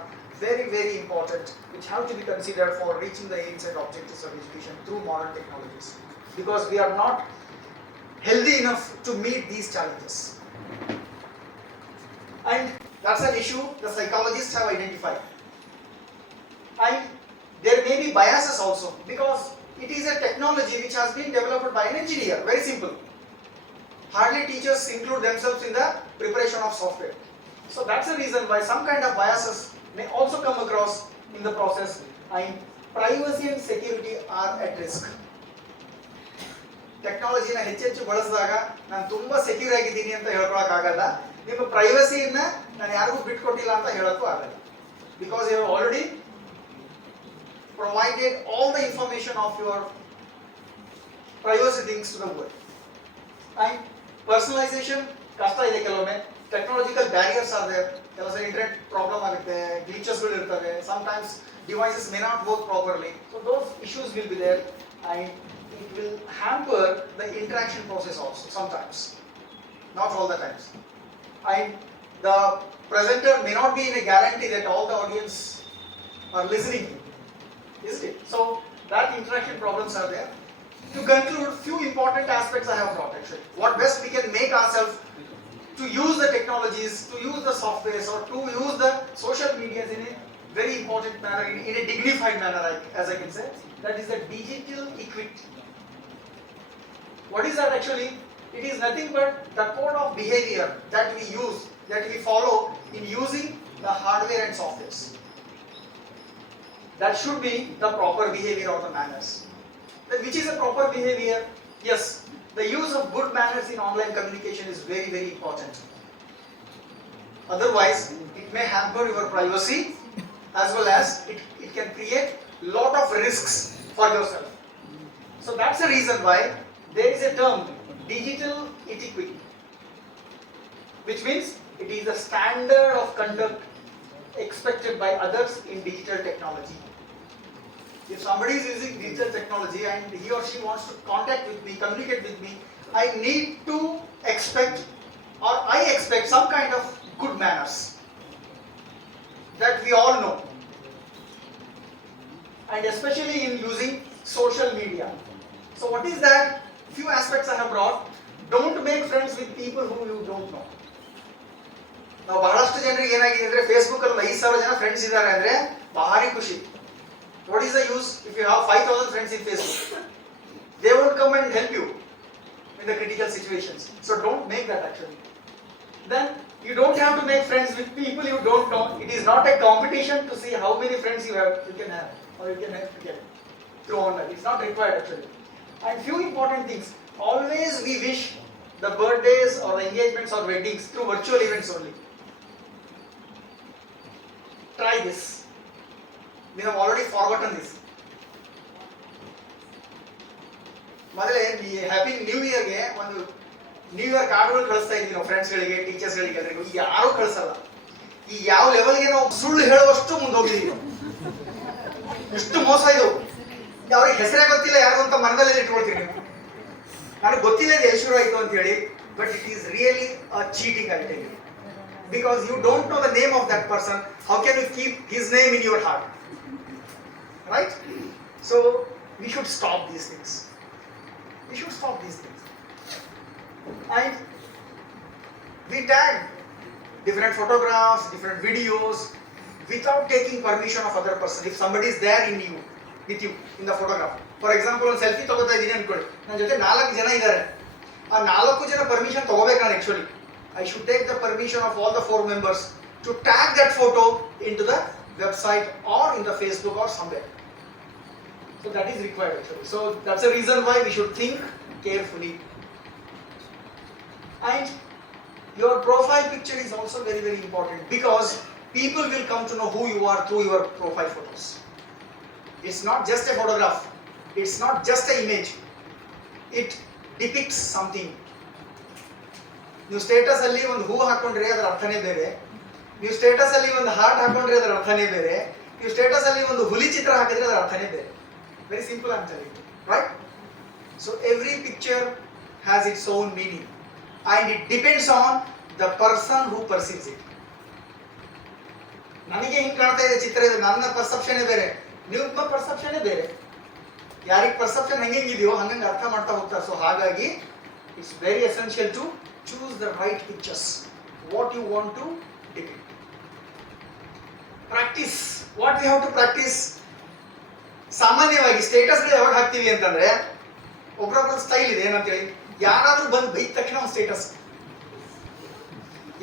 very, very important, which have to be considered for reaching the aims and objectives of education through modern technologies. Because we are not healthy enough to meet these challenges. And that's an issue the psychologists have identified. And there may be biases also, because it is a technology which has been developed by an engineer, very simple. Hardly teachers include themselves in the preparation of software. So that's the reason why some kind of biases may also come across in the process, and privacy and security are at risk. ಟೆಕ್ನಾಲಜಿನ ಹೆಚ್ಚೆಚ್ಚು ಬಳಸಿದಾಗ ನಾನು ತುಂಬಾ secure ಆಗಿದ್ದೀನಿ ಅಂತ ಹೇಳ್ಕೊಳಕ್ ಆಗಲ್ಲ, ನಿಮ್ಮ ಪ್ರೈವಸಿಯನ್ನ ನಾನು ಯಾರಿಗೂ ಬಿಟ್ಕೊಟ್ಟಿಲ್ಲ ಅಂತ ಹೇಳಕ್ಕೂ ಆಗಲ್ಲ. Because you have already provided all the information of your privacy things to the world. And personalisation ಕಷ್ಟ ಇದೆ ಕೆಲವೊಮ್ಮೆ, ಟೆಕ್ನಾಲಜಿಕಲ್ ಬ್ಯಾರಿಯರ್ಸ್ ಆರ್ ದೇರ್, ಕೆಲವು ಸರಿ ಇಂಟರ್ನೆಟ್ ಪ್ರಾಬ್ಲಮ್ ಆಗುತ್ತೆ, ಗ್ಲಿಚಸ್ಗಳು ಇರ್ತವೆ, sometimes devices may not work properly, so those issues will be there and it will hamper the interaction process also sometimes, not all the times. And the presenter may not be in a guarantee that all the audience are listening, isn't it? So that interaction problems are there. To conclude, few important aspects I have brought actually. What best we can make ourselves to use the technologies, to use the softwares, or to use the social medias in a very important manner, in a dignified manner, as I can say. That is the digital equity. What is that actually? It is nothing but the code of behavior that we use, that we follow in using the hardware and softwares. That should be the proper behavior or the manners. Then which is a proper behavior? Yes, the use of good manners in online communication is very, very important. Otherwise, it may hamper your privacy as well as it can create lot of risks for yourself. So that's the reason why there is a term, digital etiquette, which means it is the standard of conduct expected by others in digital technology. If somebody is using digital technology and he or she wants to contact with me, communicate with me, I need to expect, or I expect some kind of good manners that we all know. And especially in using social media. So what is that? Few aspects I have brought. Don't make friends with people who you don't know. ನಾವು ಬಹಳಷ್ಟು ಜನರಿಗೆ ಏನಾಗಿದೆ ಅಂದ್ರೆ Facebook ಅಲ್ಲಿ 5,000 ಜನ friends ಇದ್ದಾರೆ ಅಂದ್ರೆ ಭಾರಿ ಖುಷಿ. What is the use if you have 5,000 friends in Facebook? They won't come and help you in the critical situations. So don't make that actually. Then you don't have to make friends with people you don't know. It is not a competition to see how many friends you can have or you can have to get through online. It's not required actually. And few important things. Always we wish the birthdays or the engagements or weddings through virtual events only. Try this. We have already forgotten this. ಮೊದಲೇ ಈ happy new ಇಯರ್ಗೆ ಒಂದು new year ಕಾರ್ಡ್ಗಳು ಕಳಿಸ್ತಾ ಇದ್ವಿ ನಾವು ಫ್ರೆಂಡ್ಸ್ಗಳಿಗೆ, ಟೀಚರ್ಸ್ಗಳಿಗೆ, ಎಲ್ಲರಿಗೂ. ಈಗ ಯಾರೂ ಕಳಿಸಲ್ಲ. ಈ ಯಾವ ಲೆವೆಲ್ಗೆ ನಾವು ಸುಳ್ಳು ಹೇಳುವಷ್ಟು ಮುಂದೋಗಿದ್ದೀವಿ. ಎಷ್ಟು ಮೋಸ ಇದು. ಅವ್ರಿಗೆ ಹೆಸರೇ ಗೊತ್ತಿಲ್ಲ ಯಾರು ಅಂತ ಮನದಲ್ಲಿ ಇಟ್ಕೊಳ್ತೀವಿ. ನನಗೆ ಗೊತ್ತಿಲ್ಲ ಇದು ಎಲ್ಲಿ ಶುರು ಆಯಿತು ಅಂತ ಹೇಳಿ. But it is really a cheating I tell you. Because you don't know the name of that person, how can you keep his name in your heart? Right? So we should stop these things. We should stop these things. And we tag different photographs, different videos without taking permission of other person. If somebody is there with you in the photograph. For example, ಒಂದು selfie ತಗೋತಾ ಇದ್ದೀನಿ ಅನ್ಕೊಳ್ಳಿ. ನನ್ನ ಜೊತೆ 4 ಜನ ಇದ್ದಾರೆ. ಆ 4 ಜನ ಪರ್ಮಿಷನ್ ತಗೋಬೇಕು ನಾನು actually. I should take the permission of all the 4 members to tag that photo into the website or in the Facebook or somewhere. So that is required actually. So that's the reason why we should think carefully. And your profile picture is also very, very important because people will come to know who you are through your profile photos. It's not just a photograph. It's not just an image. It depicts something. ನೀವು status ಅಲ್ಲಿ ಒಂದು ಹೂ ಹಾಕೊಂಡ್ರೆ ಅದರ ಅರ್ಥನೇ ಬೇರೆ, ನೀವು status ಅಲ್ಲಿ ಒಂದು ಹಾರ್ಟ್ ಹಾಕೊಂಡ್ರೆ ಅದರ ಅರ್ಥನೇ ಬೇರೆ, ನೀವು ಸ್ಟೇಟಸ್ ಅಲ್ಲಿ ಒಂದು ಹುಲಿ ಚಿತ್ರ ಹಾಕಿದ್ರೆ ಅದರ ಅರ್ಥನೇ ಬೇರೆ. ವೆರಿ ಸಿಂಪಲ್ ಅಂತ ಹೇಳಿ, right? So every picture has its own meaning and it depends on the person who perceives it. ನನಗೆ ಹಿಂಗೆ ಕಾಣ್ತಾ ಇದೆ ಚಿತ್ರ, ಇದು ನನ್ನ ಪರ್ಸೆಪ್ಷನ್ ಬೇರೆ, ನಿಮ್ಮ ಪರ್ಸೆಪ್ಷನ್ ಬೇರೆ. ಯಾರಿಗೆ ಪರ್ಸೆಪ್ಷನ್ ಹೆಂಗಿದೆಯೋ ಹಂಗಂಗೆ ಅರ್ಥ ಮಾಡ್ತಾ ಹೋಗ್ತಾರೆ. ಸೊ ಹಾಗಾಗಿ it's very essential to choose the right pictures, what you want to depict. Practice. What we have to practice? ಸಾಮಾನ್ಯವಾಗಿ ಸ್ಟೇಟಸ್ಗಳು ಯಾವಾಗ ಹಾಕ್ತೀವಿ ಅಂತಂದ್ರೆ ಒಬ್ಬರೊಬ್ಬರ ಸ್ಟೈಲ್ ಇದೆ ಏನಂತೇಳಿ. ಯಾರಾದ್ರೂ ಬಂದು ಬೈದ ತಕ್ಷಣ ಒಂದು ಸ್ಟೇಟಸ್,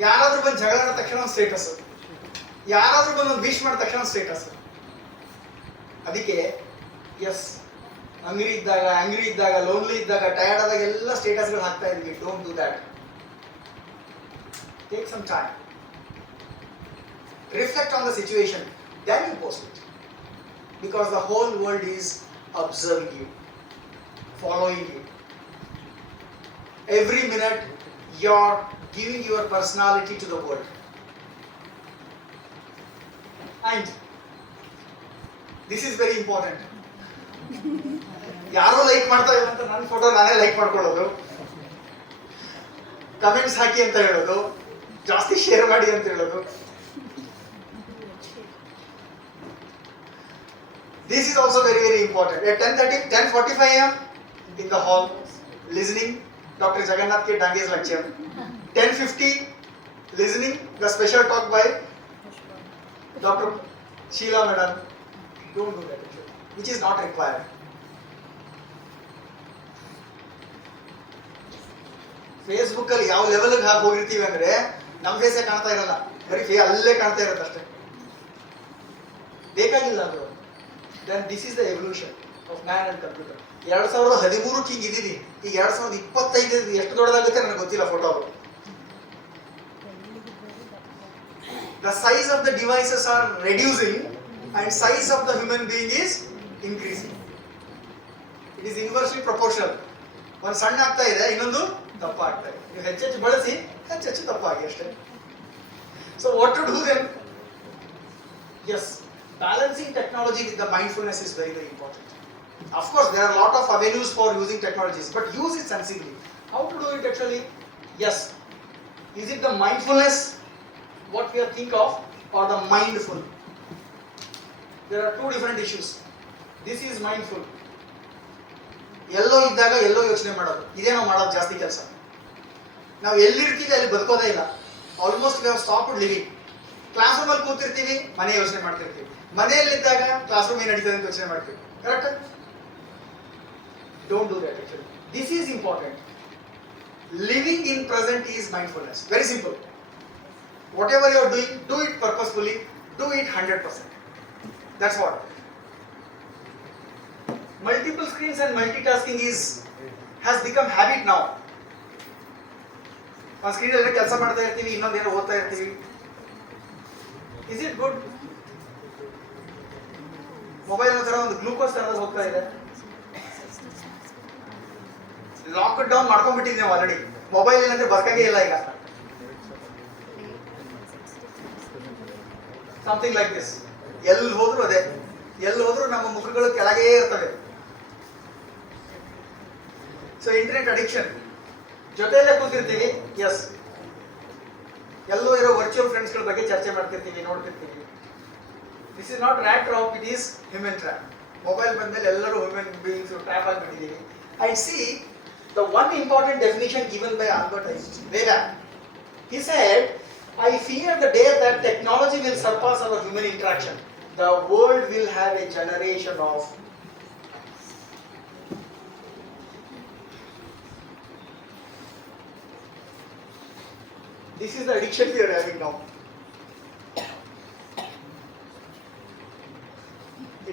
ಯಾರಾದ್ರೂ ಬಂದು ಜಗಳ ಆದ ತಕ್ಷಣ ಒಂದು ಸ್ಟೇಟಸ್, ಯಾರಾದ್ರೂ ಬಂದು ಒಂದು ವಿಶ್ ಮಾಡಿದ ತಕ್ಷಣ ಒಂದು ಸ್ಟೇಟಸ್. ಅದಕ್ಕೆ ಎಸ್, ಅಂಗ್ರಿ ಇದ್ದಾಗ, ಲೋನ್ಲಿ ಇದ್ದಾಗ, ಟಯರ್ಡ್ ಆದಾಗ ಎಲ್ಲ ಸ್ಟೇಟಸ್ಗಳು ಹಾಕ್ತಾ ಇದ್ವಿ. Don't do that. Take some time. Reflect on the situation. Then you post it. Because the whole world is observing you, following you. Every minute you're giving your personality to the world. And this is very important. ಯಾರೋ like ಮಾಡ್ತಾರೆ ಅಂತ ನನ್ನ photo ನಾನೇ like ಮಾಡ್ಕೊಳ್ಳೋದು, comments ಹಾಕಿ ಅಂತ ಹೇಳೋದು, ಜಾಸ್ತಿ share ಮಾಡಿ ಅಂತ ಹೇಳೋದು. This is also very, very important. At 10:45 a.m. in the hall, listening Dr. Jagannath.K.Dange's lecture. 10:50 listening the special talk by Dr. Sheila Madam. Don't do that, which is not required. Facebook ಅಲ್ಲಿ ಯಾವ ಲೆವೆಲ್ಗೆ ಹೋಗಿರ್ತೀವಿ ಅಂದ್ರೆ ನಮ್ಮ ಫೇಸೇ ಕಾಣ್ತಾ ಇರಲ್ಲ, ಬರೀ ಅಲ್ಲೇ ಕಾಣ್ತಾ ಇರುತ್ತೆ ಅಷ್ಟೇ. ಬೇಕಾಗಿಲ್ಲ ಅದು. Then this is the evolution of man and computer. 2013 ಈಗ ಇದೀವಿ, ಈಗ 2025 ಎಷ್ಟು ದೊಡ್ಡದಾಗುತ್ತೆ ನನಗೆ ಗೊತ್ತಿಲ್ಲ photo. The size of the devices are reducing and size of the human being is increasing. It is inversely proportional. ಒಂದು ಸಣ್ಣ ಆಗ್ತಾ ಇದೆ, ಇನ್ನೊಂದು ದಪ್ಪ ಆಗ್ತಾ ಇದೆ. ನೀವು ಹೆಚ್ಚೆಚ್ಚು ಬಳಸಿ ಹೆಚ್ಚೆಚ್ಚು ದಪ್ಪ ಆಗಿ ಅಷ್ಟೇ. So what to do then? Yes, balancing technology with the mindfulness is very, very important. Of course, there are a lot of avenues for using technologies, but use it sensibly. How to do it actually? Yes. Is it the mindfulness, what we are think of, or the mindful? There are two different issues. This is mindful. ಎಲ್ಲೋ ಇದ್ದಾಗ ಎಲ್ಲೋ ಯೋಚನೆ ಮಾಡೋದು, ಇದೇ ನಾವು ಮಾಡೋದು ಜಾಸ್ತಿ ಕೆಲಸ. ನಾವು ಎಲ್ಲಿರ್ತೀವಿ ಅಲ್ಲಿ ಬದುಕೋದೇ ಇಲ್ಲ. Almost we have stopped living. Class ರೂಮಲ್ಲಿ ಕೂತಿರ್ತೀವಿ, ಮನೆ ಯೋಚನೆ ಮಾಡ್ತಿರ್ತೀವಿ. ಮನೆಯಲ್ಲಿದ್ದಾಗ ಕ್ಲಾಸ್ ರೂಮ್ ಏನು ನಡೀತದೆ ಅಂತ ಯೋಚನೆ ಮಾಡ್ತೀವಿ. Correct? Don't do that actually. This is important. Living in present is mindfulness. Very simple. Whatever you are doing, do it purposefully, do it 100%. That's what. Multiple screens and multitasking has become habit now. On screen ಅಲ್ಲಿ ಕೆಲಸ ಮಾಡ್ತಾ ಇರ್ತೀವಿ, ಇನ್ನೊಂದೇನೋ ಓದ್ತಾ ಇರ್ತೀವಿ. Is it good? Mobile ಒಂಥರ ಒಂದು glucose ತರದಲ್ಲಿ ಹೋಗ್ತಾ ಇದೆ. ಲಾಕ್ ಡೌನ್ ಮಾಡ್ಕೊಂಡ್ಬಿಟ್ಟಿದ್ವಿ ನಾವು ಆಲ್ರೆಡಿ. ಮೊಬೈಲ್ ಇಲ್ಲಂದ್ರೆ ಬದುಕಾಗೆ ಇಲ್ಲ ಈಗ. Something like this. ಎಲ್ಲಿ ಹೋದ್ರು ಅದೇ, ಎಲ್ಲಿ ಹೋದ್ರು ನಮ್ಮ ಮುಖಗಳು ಕೆಳಗೇ ಇರ್ತವೆ. So internet addiction. ಜೊತೆಯಲ್ಲೇ ಕೂತಿರ್ತೀವಿ. ಎಸ್, ಎಲ್ಲೋ ಇರೋ ವರ್ಚುವಲ್ ಫ್ರೆಂಡ್ಸ್ಗಳ ಬಗ್ಗೆ ಚರ್ಚೆ ಮಾಡ್ತಿರ್ತೀವಿ, ನೋಡ್ತಿರ್ತೀವಿ. This is not rat trap, it is human trap. Mobile ಬಂದ್ಮೇಲೆ ಎಲ್ಲರೂ ಹ್ಯೂಮನ್ ಬೀಯಿಂಗ್ಸ್ ಟ್ರ್ಯಾಪ್ ಆಗಿಬಿಟ್ಟಿದ್ದೀವಿ. I see the one important definition given by Albert Einstein. He said, I fear the day that technology will surpass our human interaction. The world will have a generation of this is the addiction we are having now.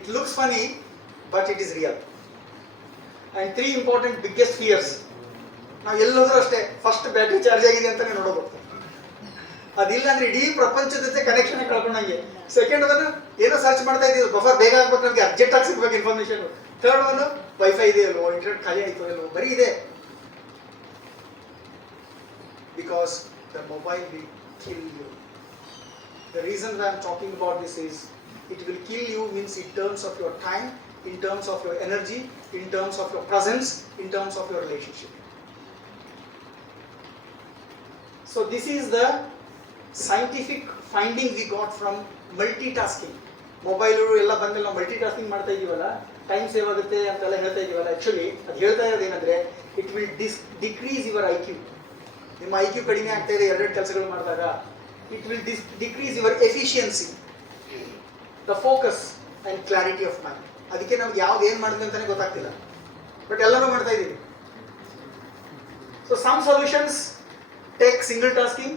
It looks funny, but it is real. And three important biggest fears. ನಾವು ಎಲ್ಲೋದ್ರೂ ಅಷ್ಟೇ, first battery charge ಆಗಿದೆ ಅಂತಾನೆ ನೋಡೋದು. ಅದಿಲ್ಲ ಅಂದ್ರೆ ಇಡೀ ಪ್ರಪಂಚದ ಜೊತೆ ಕನೆಕ್ಷನ್ ಕಳ್ಕೊಂಡಂಗೆ. ಸೆಕೆಂಡ್ ಅದನ್ನು ಏನೋ ಸರ್ಚ್ ಮಾಡ್ತಾ ಇದ್ದೀವಿ, ಬಫರ್ ಬೇಗ ಆಗ್ಬೇಕು, ನಮಗೆ ಅರ್ಜೆಂಟ್ ಆಗಿ ಸಿಗ್ಬೇಕು ಇನ್ಫಾರ್ಮೇಶನ್. ಥರ್ಡ್ ಒನ್, ವೈಫೈ ಇದೆ ಅಲ್ವೋ, ಇಂಟರ್ನೆಟ್ ಖಾಲಿ ಆಯ್ತು ಅಲ್ವೋ, ಬರೀ ಇದೆ. Because the mobile will kill you. The reason I am talking about this is, it will kill you means in terms of your time, in terms of your energy, in terms of your presence, in terms of your relationship. So this is the scientific finding we got from multitasking. Mobile ಎಲ್ಲ ಬಂದ್ಮೇಲೆ ನಾವು multitasking ಮಾಡ್ತಾ ಇದೀವಲ್ಲ, time save ಆಗುತ್ತೆ ಅಂತೆಲ್ಲ ಹೇಳ್ತಾ ಇದೀವಲ್ಲ. Actually ಅದು ಹೇಳ್ತಾ ಇರೋದೇನಂದ್ರೆ, it will decrease your IQ. ನಿಮ್ಮ IQ ಕಡಿಮೆ ಆಗ್ತಾ ಇದೆ ಎರಡೆರಡು ಕೆಲಸಗಳು ಮಾಡಿದಾಗ. It will decrease your efficiency, the focus and clarity of mind. ಅದಕ್ಕೆ ನಮ್ಗೆ ಯಾವ್ದು ಏನು ಮಾಡಿದ್ವಿ ಅಂತಾನೆ ಗೊತ್ತಾಗ್ತಿಲ್ಲ, ಬಟ್ ಎಲ್ಲರೂ ಮಾಡ್ತಾ ಇದ್ದೀವಿ. So some solutions: take single tasking,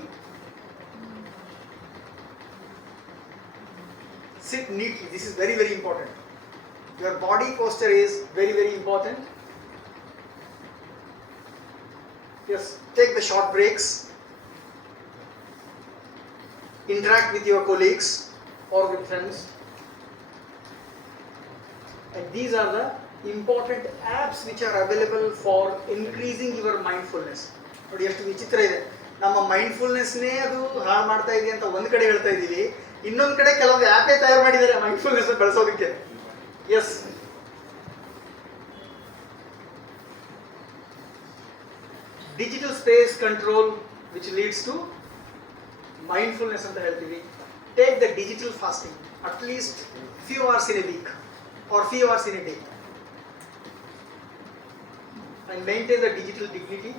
sit neatly. This is very, very important. Your body posture is very, very important. Yes, take the short breaks, interact with your colleagues or with friends. And these are the important apps which are available for increasing your mindfulness. ನೋಡಿ ಎಷ್ಟು ವಿಚಿತ್ರ ಇದೆ. ನಮ್ಮ ಮೈಂಡ್ಫುಲ್ನೆಸ್ನೇ ಅದು ಹಾಳು ಮಾಡ್ತಾ ಇದೆ ಅಂತ ಒಂದು ಕಡೆ ಹೇಳ್ತಾ ಇದ್ದೀವಿ, ಇನ್ನೊಂದು ಕಡೆ ಕೆಲವೊಂದು ಆ್ಯಪೇ ತಯಾರು ಮಾಡಿದ್ದಾರೆ ಮೈಂಡ್ಫುಲ್ನೆಸ್ ಬೆಳೆಸೋದಕ್ಕೆ. Yes, digital space control which leads to mindfulness ಅಂತ ಹೇಳ್ತೀವಿ. Take the digital fasting, at least few hours in a week or few hours in a day, and maintain the digital dignity.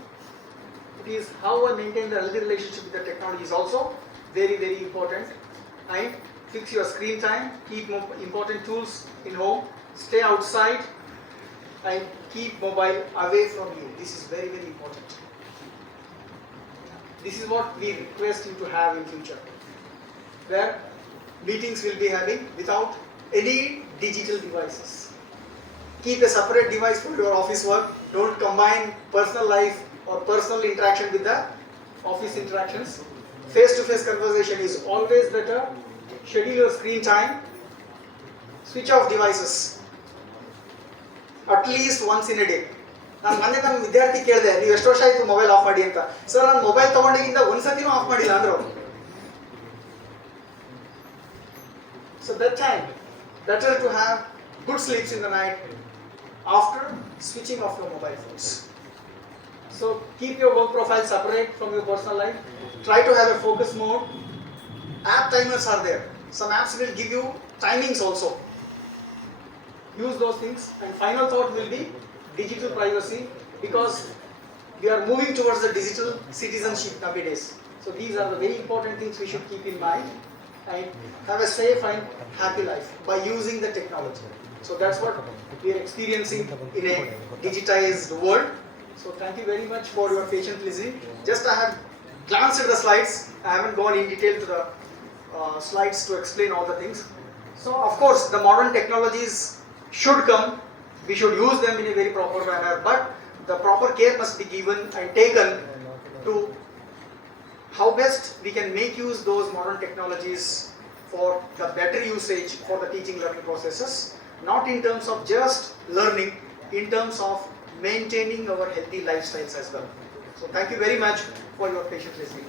It is how I maintain the healthy relationship with the technology is also very, very important. And fix your screen time, keep important tools in home, stay outside and keep mobile away from you. This is very, very important. This is what we request you to have in future, where meetings will be having without any digital devices. Keep a separate device for your office work. Don't combine personal life or personal interaction with the office interactions. Face-to-face conversation is always better. Schedule your screen time. Switch off devices at least once in a day. ನಾನು ಮೊನ್ನೆ ನಮ್ಮ ವಿದ್ಯಾರ್ಥಿ ಕೇಳಿದೆ, ನೀವು ಎಷ್ಟು ವರ್ಷ ಆಯಿತು mobile off ಮಾಡಿ ಅಂತ. ಸರ್, ನಾನು ಮೊಬೈಲ್ ತೊಗೊಂಡಿಗಿಂತ ಒಂದ್ಸತಿನೂ ಆಫ್ ಮಾಡಿಲ್ಲ ಅಂದರು. So that time, better to have good sleeps in the night after switching off your mobile phones. So keep your work profile separate from your personal life. Try to have a focus mode. App timers are there. Some apps will give you timings also. Use those things. And final thought will be digital privacy, because we are moving towards the digital citizenship nowadays. So these are the very important things we should keep in mind and have a safe and happy life by using the technology. So that's what we are experiencing in a digitized world. So thank you very much for your patient listening. Just I have glanced at the slides. I haven't gone in detail to the slides to explain all the things. So of course the modern technologies should come. We should use them in a very proper manner, but the proper care must be given and taken to how best we can make use those modern technologies for the better usage for the teaching learning processes, not in terms of just learning, in terms of maintaining our healthy lifestyles as well. So thank you very much for your patient listening.